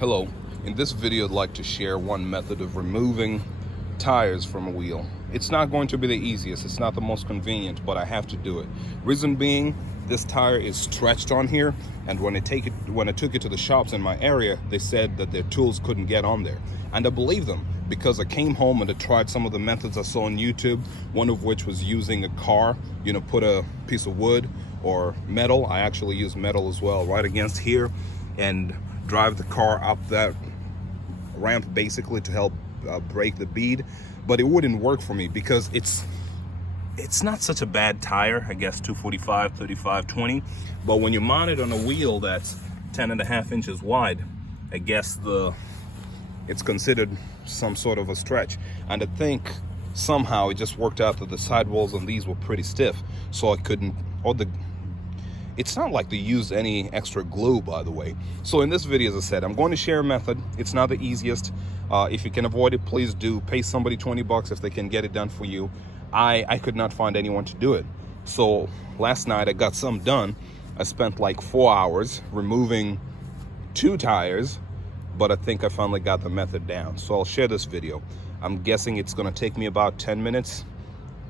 Hello, in this video I'd like to share one method of removing tires from a wheel. It's not going to be the easiest, it's not the most convenient, but I have to do it. Reason being, this tire is stretched on here, and when I took it to the shops in my area, they said that their tools couldn't get on there. And I believe them, because I came home and I tried some of the methods I saw on YouTube, one of which was using a car, put a piece of wood or metal. I actually use metal as well, right against here, and drive the car up that ramp basically to help break the bead. But it wouldn't work for me because it's not such a bad tire, I guess 245, 35, 20, but when you mount it on a wheel that's 10.5 inches wide, I guess it's considered some sort of a stretch. And I think somehow it just worked out that the sidewalls on these were pretty stiff, so I couldn't, it's not like they used any extra glue, by the way. So in this video, as I said, I'm going to share a method. It's not the easiest. If you can avoid it, please do. Pay somebody 20 bucks if they can get it done for you. I could not find anyone to do it. So last night I got some done. I spent like 4 hours removing 2 tires, but I think I finally got the method down. So I'll share this video. I'm guessing it's gonna take me about 10 minutes,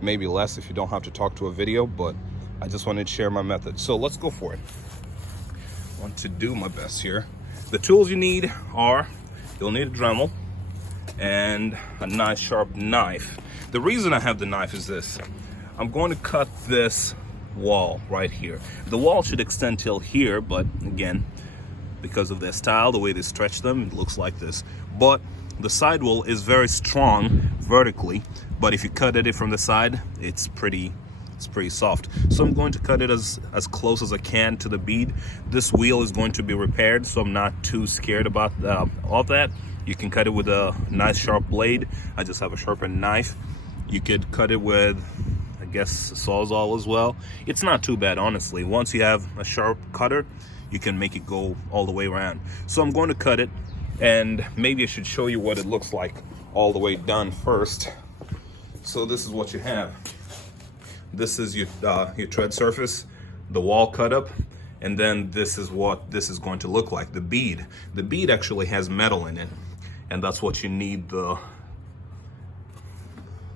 maybe less if you don't have to talk to a video, but I just wanted to share my method. So let's go for it. I want to do my best here. The tools you need are, you'll need a Dremel and a nice sharp knife. The reason I have the knife is this. I'm going to cut this wall right here. The wall should extend till here, but again, because of their style, the way they stretch them, it looks like this. But the sidewall is very strong vertically, but if you cut it from the side, it's pretty soft. So I'm going to cut it as close as I can to the bead. This wheel is going to be repaired, so I'm not too scared about all that. You can cut it with a nice sharp blade. I just have a sharpened knife. You could cut it with, I guess, a Sawzall as well. It's not too bad, honestly. Once you have a sharp cutter, you can make it go all the way around. So I'm going to cut it, and maybe I should show you what it looks like all the way done first. So this is what you have. This is your tread surface, the wall cut up, and then this is what this is going to look like, the bead. The bead actually has metal in it, and that's what you need the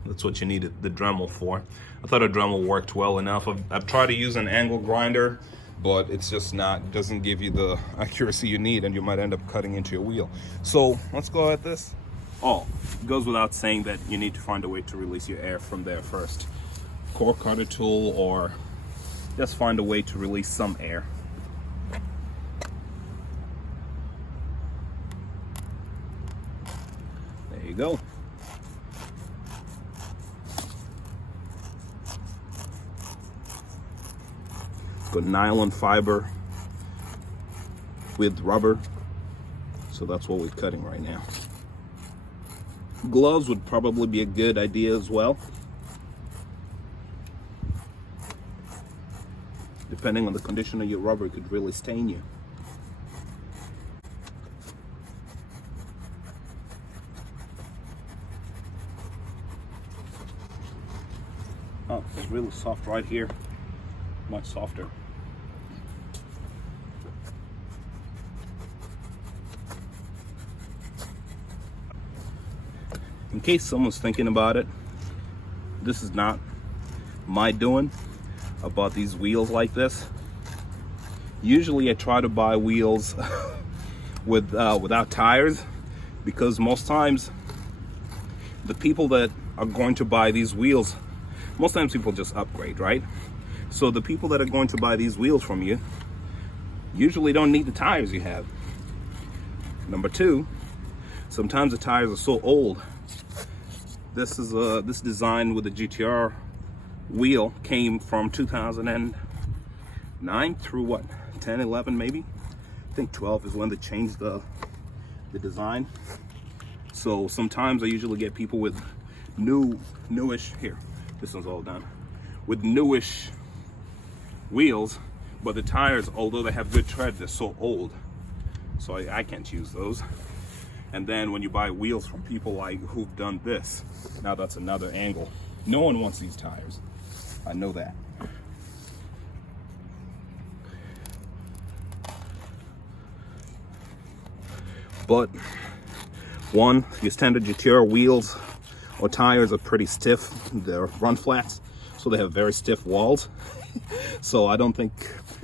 Dremel for. I thought a Dremel worked well enough. I've tried to use an angle grinder, but it's just doesn't give you the accuracy you need, and you might end up cutting into your wheel. So let's go at this. Oh, it goes without saying that you need to find a way to release your air from there first. Core cutter tool, or just find a way to release some air. There you go. It's got nylon fiber with rubber, so that's what we're cutting right now. Gloves would probably be a good idea as well. Depending on the condition of your rubber, it could really stain you. Oh, it's really soft right here. Much softer. In case someone's thinking about it, this is not my doing about these wheels like this. Usually I try to buy wheels without tires, because most times the people that are going to buy these wheels, most times people just upgrade, right? So the people that are going to buy these wheels from you usually don't need the tires you have. Number two, sometimes the tires are so old. This design with the GTR wheel came from 2009 through what, 10, 11 maybe? I think 12 is when they changed the design. So sometimes I usually get people with newish, here, this one's all done, with newish wheels, but the tires, although they have good tread, they're so old, so I can't use those. And then when you buy wheels from people like who've done this, now that's another angle. No one wants these tires, I know that. But one, your standard GTR wheels or tires are pretty stiff. They're run flats, so they have very stiff walls. So I don't think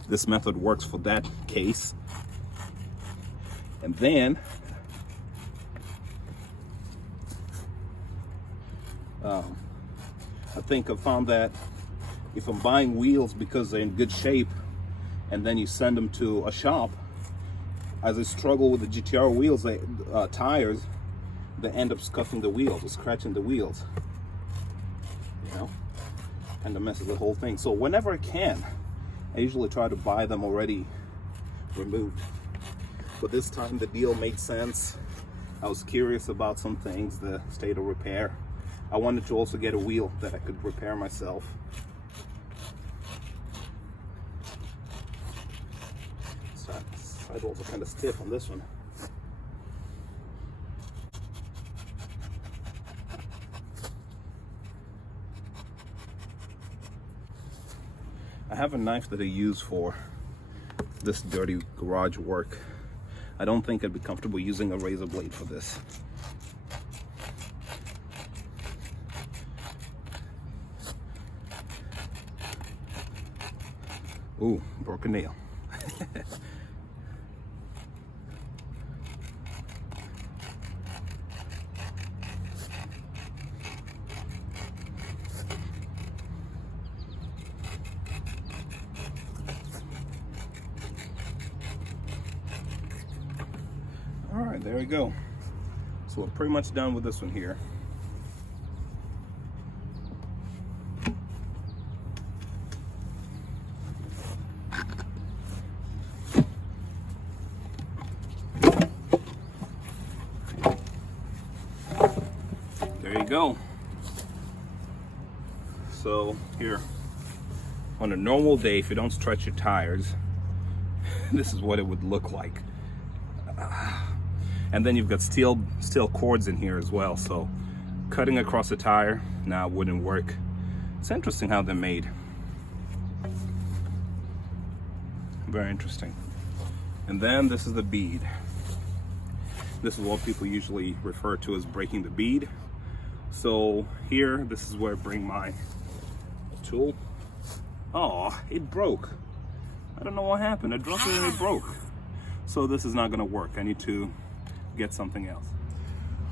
this method works for that case. And then I think I found that if I'm buying wheels because they're in good shape and then you send them to a shop, as I struggle with the GTR wheels, tires, they end up scuffing the wheels or scratching the wheels. You know, kind of messes the whole thing. So whenever I can, I usually try to buy them already removed. But this time the deal made sense. I was curious about some things, the state of repair. I wanted to also get a wheel that I could repair myself. Sidewalls are kind of stiff on this one. I have a knife that I use for this dirty garage work. I don't think I'd be comfortable using a razor blade for this. Ooh, broke a nail. All right, there we go. So we're pretty much done with this one here. There you go. So here, on a normal day, if you don't stretch your tires, this is what it would look like. And then you've got steel cords in here as well, so cutting across a tire now wouldn't work. It's interesting how they're made. Very interesting. And then this is the bead. This is what people usually refer to as breaking the bead. So here, this is where I bring my tool. Oh, it broke. I don't know what happened. I dropped it and it broke. So this is not gonna work. I need to get something else.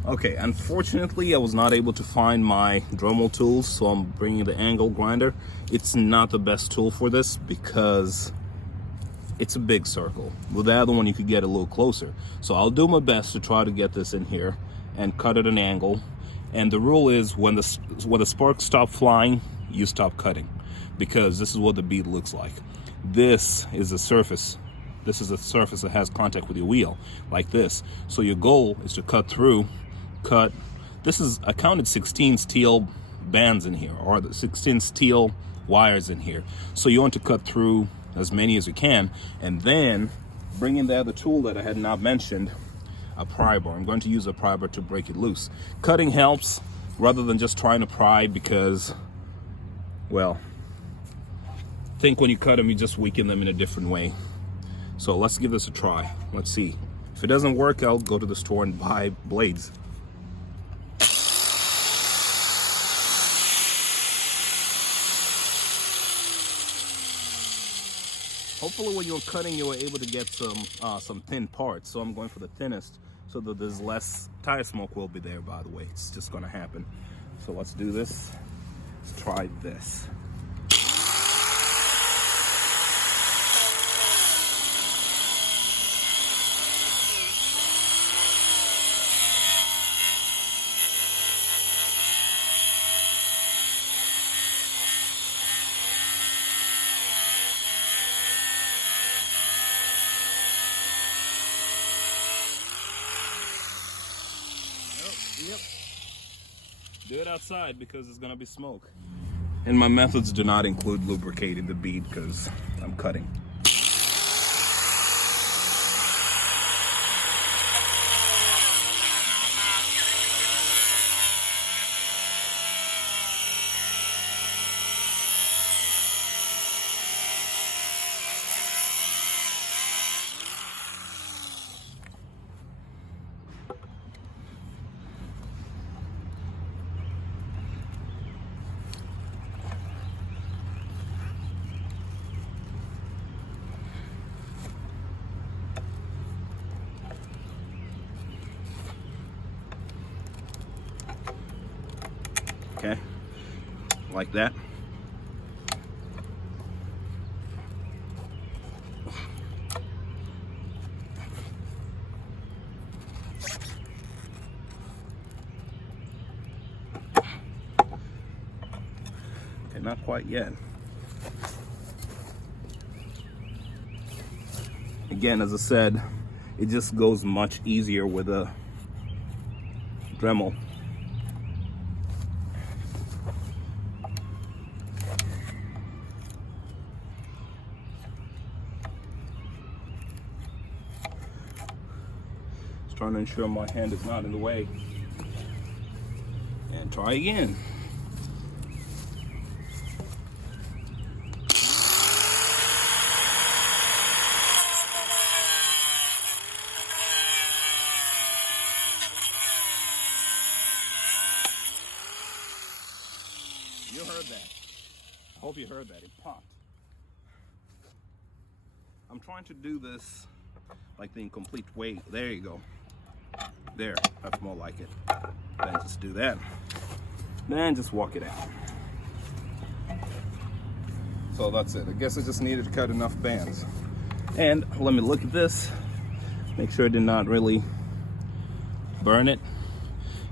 Okay, unfortunately I was not able to find my Dremel tools, so I'm bringing the angle grinder. It's not the best tool for this because it's a big circle. With the other one you could get a little closer. So I'll do my best to try to get this in here and cut at an angle. And the rule is when the sparks stop flying, you stop cutting, because this is what the bead looks like. This is a surface. This is a surface that has contact with your wheel, like this. So your goal is to cut through, I counted 16 steel bands in here, or the 16 steel wires in here. So you want to cut through as many as you can, and then bring in the other tool that I had not mentioned, a pry bar. I'm going to use a pry bar to break it loose. Cutting helps rather than just trying to pry, because, well, I think when you cut them, you just weaken them in a different way. So let's give this a try. Let's see. If it doesn't work, I'll go to the store and buy blades. Hopefully when you're cutting, you were able to get some thin parts. So I'm going for the thinnest so that there's less tire smoke will be there, by the way. It's just gonna happen. So let's do this. Let's try this. Yep. Do it outside because there's gonna be smoke. And my methods do not include lubricating the bead because I'm cutting. Okay, like that. Okay, not quite yet. Again, as I said, it just goes much easier with a Dremel. Just trying to ensure my hand is not in the way. And try again. You heard that. I hope you heard that. It popped. I'm trying to do this like the incomplete way. There you go. There. That's more like it. Then just do that. Then just walk it out. So that's it. I guess I just needed to cut enough bands. And let me look at this. Make sure it did not really burn it.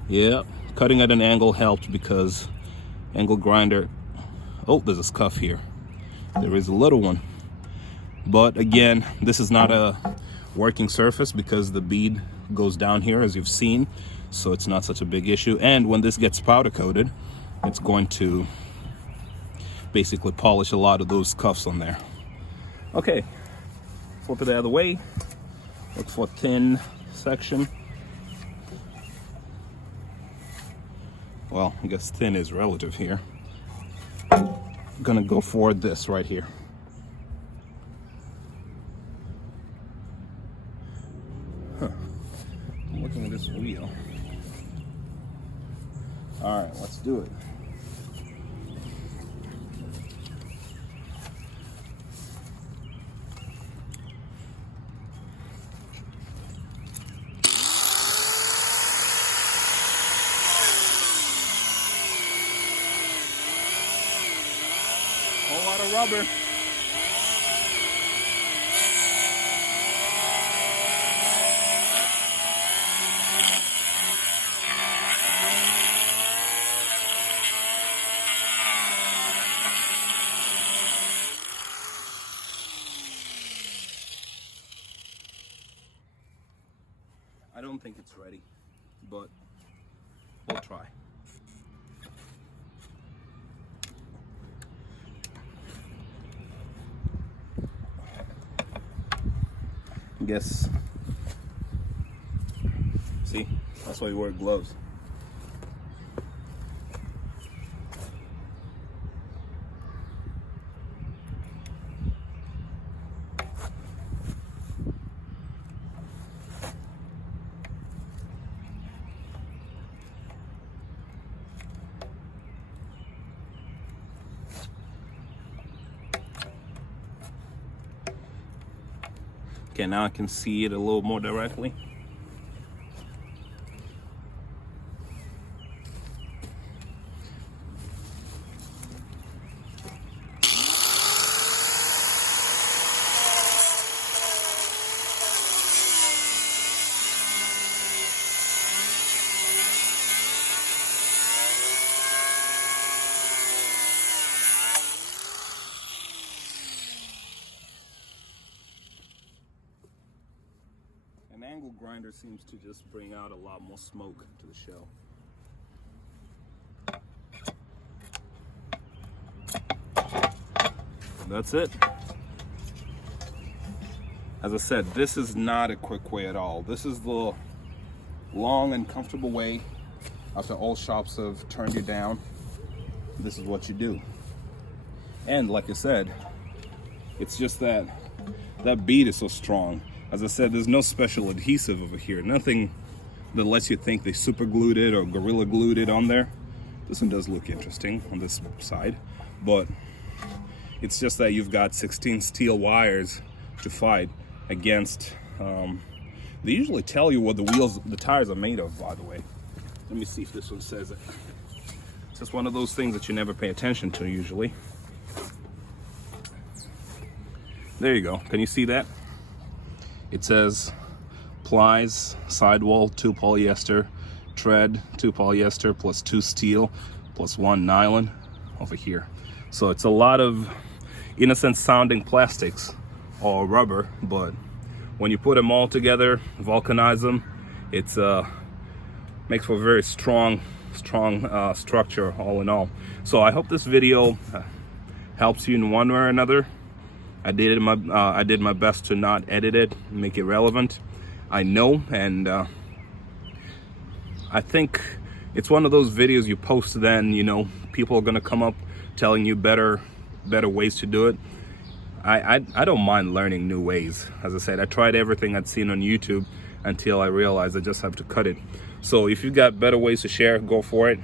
Yeah. Cutting at an angle helped because angle grinder, oh, there's a scuff here. There is a little one. But again, this is not a working surface because the bead goes down here, as you've seen. So it's not such a big issue. And when this gets powder coated, it's going to basically polish a lot of those scuffs on there. Okay, flip it the other way. Look for thin section. Well, I guess thin is relative here. I'm gonna go for this right here. Huh. I'm looking at this wheel. All right, let's do it. Whole lot of rubber. I don't think it's ready, but we'll try. Guess. See, that's why you wear gloves. Okay, now I can see it a little more directly. An angle grinder seems to just bring out a lot more smoke to the shell. That's it. As I said, this is not a quick way at all. This is the long and comfortable way. After all shops have turned you down, this is what you do. And like I said, it's just that that bead is so strong. As I said, there's no special adhesive over here. Nothing that lets you think they super glued it or gorilla glued it on there. This one does look interesting on this side, but it's just that you've got 16 steel wires to fight against. They usually tell you what the tires are made of, by the way. Let me see if this one says it. It's just one of those things that you never pay attention to usually. There you go. Can you see that? It says plies, sidewall, 2 polyester, tread, 2 polyester, plus 2 steel, plus 1 nylon over here. So it's a lot of innocent sounding plastics or rubber, but when you put them all together, vulcanize them, it's makes for a very strong structure all in all. So I hope this video helps you in one way or another. I did my best to not edit it, make it relevant. I know, and I think it's one of those videos you post, then you know people are gonna come up telling you better ways to do it. I don't mind learning new ways. As I said, I tried everything I'd seen on YouTube until I realized I just have to cut it. So if you got better ways to share, go for it.